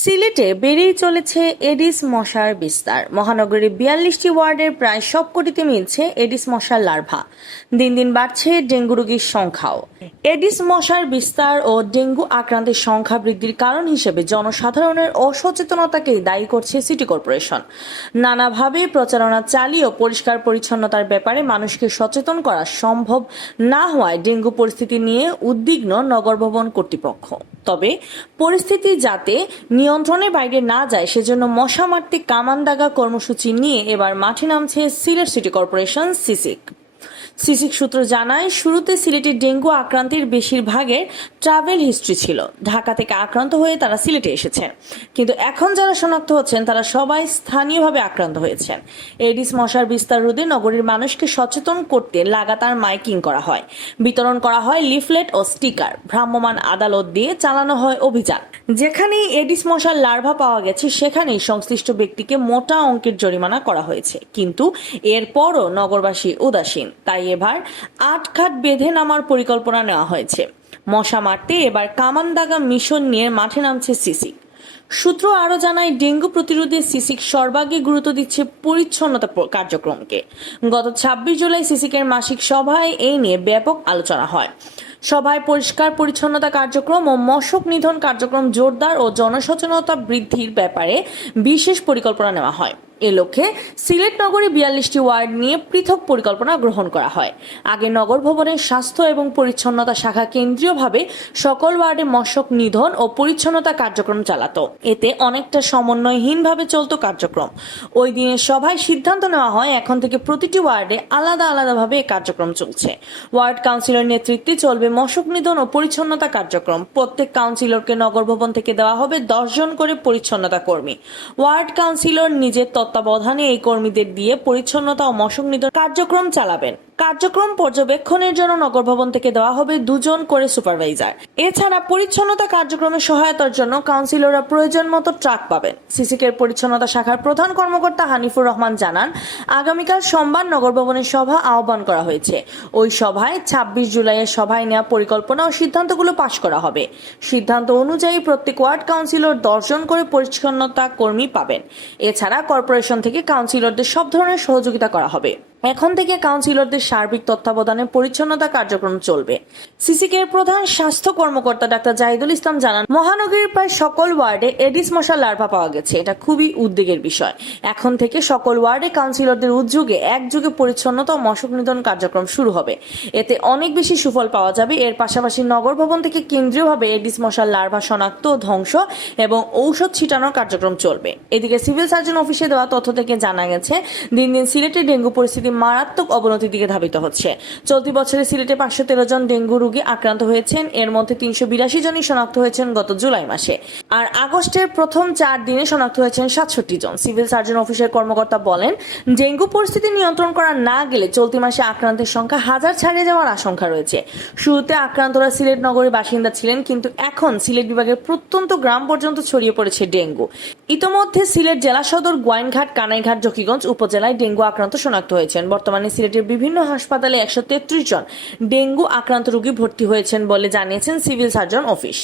সিলেটে বেড়েই চলেছে এডিস মশার বিস্তার। মহানগরীর ৪২টি ওয়ার্ডের প্রায় সবকটিতে মিলছে এডিস মশার লার্ভা। দিন দিন বাড়ছে ডেঙ্গু রোগীর সংখ্যাও। এডিস মশার বিস্তার ও ডেঙ্গু আক্রান্তের সংখ্যা বৃদ্ধির কারণ হিসেবে জনসাধারণের অসচেতনতাকেই দায়ী করছে সিটি কর্পোরেশন। নানাভাবে প্রচারণা চালিয়েও পরিষ্কার পরিচ্ছন্নতার ব্যাপারে মানুষকে সচেতন করা সম্ভব না হওয়ায় ডেঙ্গু পরিস্থিতি নিয়ে উদ্বিগ্ন নগর ভবন কর্তৃপক্ষ। তবে পরিস্থিতি যাতে নিয়ন্ত্রণের বাইরে না যায় সেজন্য মশা মারতে কামান দাগা কর্মসূচি নিয়ে এবার মাঠে নামছে সিলেট সিটি কর্পোরেশন সিসিক সূত্র জানায়, শুরুতে সিলেটে ডেঙ্গু আক্রান্তের বেশিরভাগের ট্রাভেল হিস্ট্রি ছিল। ঢাকা থেকে আক্রান্ত হয়ে তারা সিলেটে এসেছেন, কিন্তু এখন যারা শনাক্ত হচ্ছেন তারা সবাই স্থানীয়ভাবে আক্রান্ত হয়েছেন। এডিস মশার বিস্তার রোধে নগরীর মানুষকে সচেতন করতে লাগাতার মাইকিং করা হয়, বিতরণ করা হয় লিফলেট ও স্টিকার, ভ্রাম্যমাণ আদালত দিয়ে চালানো হয় অভিযান। যেখানেই এডিস মশার লার্ভা পাওয়া গেছে সেখানেই সংশ্লিষ্ট ব্যক্তিকে মোটা অঙ্কের জরিমানা করা হয়েছে, কিন্তু এরপরও নগরবাসী উদাসীন। তাই এবার আটঘাট বেঁধে নামার পরিকল্পনা নেওয়া হয়েছে। মশা মারতে এবার কামান দাগা মিশন নিয়ে মাঠে নামছে সিসিক। সূত্র আরো জানায়, ডেঙ্গু প্রতিরোধে সিসিক সর্বাগ্রে গুরুত্ব দিচ্ছে পরিচ্ছন্নতা কার্যক্রমকে। গত ২৬ জুলাই সিসিকের মাসিক সভায় এই নিয়ে ব্যাপক আলোচনা হয়। সভায় পরিষ্কার পরিচ্ছন্নতা কার্যক্রম ও মশক নিধন কার্যক্রম জোরদার ও জনসচেতনতা বৃদ্ধির ব্যাপারে বিশেষ পরিকল্পনা নেওয়া হয়। এ লক্ষ্যে সিলেট নগরে ৪২টি ওয়ার্ড নিয়ে পৃথক পরিকল্পনা গ্রহণ করা হয়। আগে নগর ভবনের স্বাস্থ্য এবং পরিচ্ছন্নতা শাখা কেন্দ্রীয়ভাবে সকল ওয়ার্ডে মশক নিধন ও পরিচ্ছন্নতা কার্যক্রম চালাতো। এতে অনেকটা সমন্বয়হীনভাবে চলত কার্যক্রম। ওই দিনের সভায় সিদ্ধান্ত নেওয়া হয় এখন থেকে প্রতিটি ওয়ার্ডে আলাদা আলাদাভাবে এই কার্যক্রম চলছে। ওয়ার্ড কাউন্সিলর নেতৃত্বে চলবে মশক নিধন ও পরিচ্ছন্নতা কার্যক্রম। প্রত্যেক কাউন্সিলরকে নগর ভবন থেকে দেওয়া হবে ১০ জন করে পরিচ্ছন্নতা কর্মী। ওয়ার্ড কাউন্সিলর নিজের তত্ত্বাবধানে এই কর্মীদের দিয়ে পরিচ্ছন্নতা ও মশক নিধন কার্যক্রম চালাবেন। কার্যক্রম পর্যবেক্ষণের জন্য নগর ভবন থেকে দেওয়া হবে ২ জন করে সুপারভাইজার। এছাড়া পরিচ্ছন্নতা কার্যক্রমে সহায়তার জন্য কাউন্সিলররা প্রয়োজন মতো ট্রাক পাবেন। সিসিকের পরিচ্ছন্নতা শাখার প্রধান কর্মকর্তা হানিফুর রহমান জানান, আগামীকাল সোমবার নগর ভবনের সভা আহ্বান করা হয়েছে। ওই সভায় ২৬ জুলাইয়ের সভায় নেওয়া পরিকল্পনা ও সিদ্ধান্তগুলো পাশ করা হবে। সিদ্ধান্ত অনুযায়ী প্রত্যেক ওয়ার্ড কাউন্সিলর ১০ জন করে পরিচ্ছন্নতা কর্মী পাবেন। এছাড়া কর্পোরেশন থেকে কাউন্সিলরদের সব ধরনের সহযোগিতা করা হবে। এখন থেকে কাউন্সিলরদের সার্বিক তত্ত্বাবধানে পরিচ্ছন্নতা কার্যক্রম চলবে। সিসিকের প্রধান স্বাস্থ্য কর্মকর্তা ডাক্তার জাহিদুল ইসলাম জানান, মহানগরীর প্রায় সকল ওয়ার্ডে এডিস মশার লার্ভা পাওয়া গেছে। এটা খুবই উদ্বেগের বিষয়। এখন থেকে সকল ওয়ার্ডে কাউন্সিলরদের উদ্যোগে একযোগে পরিচ্ছন্নতা ও মশক নিধন কার্যক্রম শুরু হবে। এতে অনেক বেশি সুফল পাওয়া যাবে। এর পাশাপাশি নগর ভবন থেকে কেন্দ্রীয়ভাবে এডিস মশার লার্ভা শনাক্ত, ধ্বংস এবং ঔষধ ছিটানোর কার্যক্রম চলবে। এদিকে সিভিল সার্জন অফিসে দেওয়া তথ্য থেকে জানা গেছে, দিন দিন সিলেটে ডেঙ্গু পরিস্থিতি মারাত্মক অবনতির দিকে ধাবিত হচ্ছে। চলতি বছরে সিলেটে ৫১৩ জন ডেঙ্গু রোগী আক্রান্ত হয়েছেন। এর মধ্যে ৩৮২ জনই শনাক্ত হয়েছেন গত জুলাই মাসে। আর আগস্টের প্রথম ৪ দিনে শনাক্ত হয়েছেন ৬৭ জন। সিভিল সার্জন অফিসের কর্মকর্তা বলেন, ডেঙ্গু পরিস্থিতি নিয়ন্ত্রণ করা না গেলে চলতি মাসে আক্রান্তের সংখ্যা ১০০০ ছাড়িয়ে যাওয়ার আশঙ্কা রয়েছে। শুরুতে আক্রান্তরা সিলেট নগরের বাসিন্দা ছিলেন, কিন্তু এখন সিলেট বিভাগের প্রত্যন্ত গ্রাম পর্যন্ত ছড়িয়ে পড়েছে ডেঙ্গু। ইতোমধ্যে সিলেট জেলা সদর, গোয়াইনঘাট, কানাইঘাট, জকিগঞ্জ উপজেলায় ডেঙ্গু আক্রান্ত শনাক্ত হয়েছেন। বর্তমানে সিলেটের বিভিন্ন হাসপাতালে ১৩৩ জন ডেঙ্গু আক্রান্ত রোগী ভর্তি হয়েছেন বলে জানিয়েছেন সিভিল সার্জন অফিস।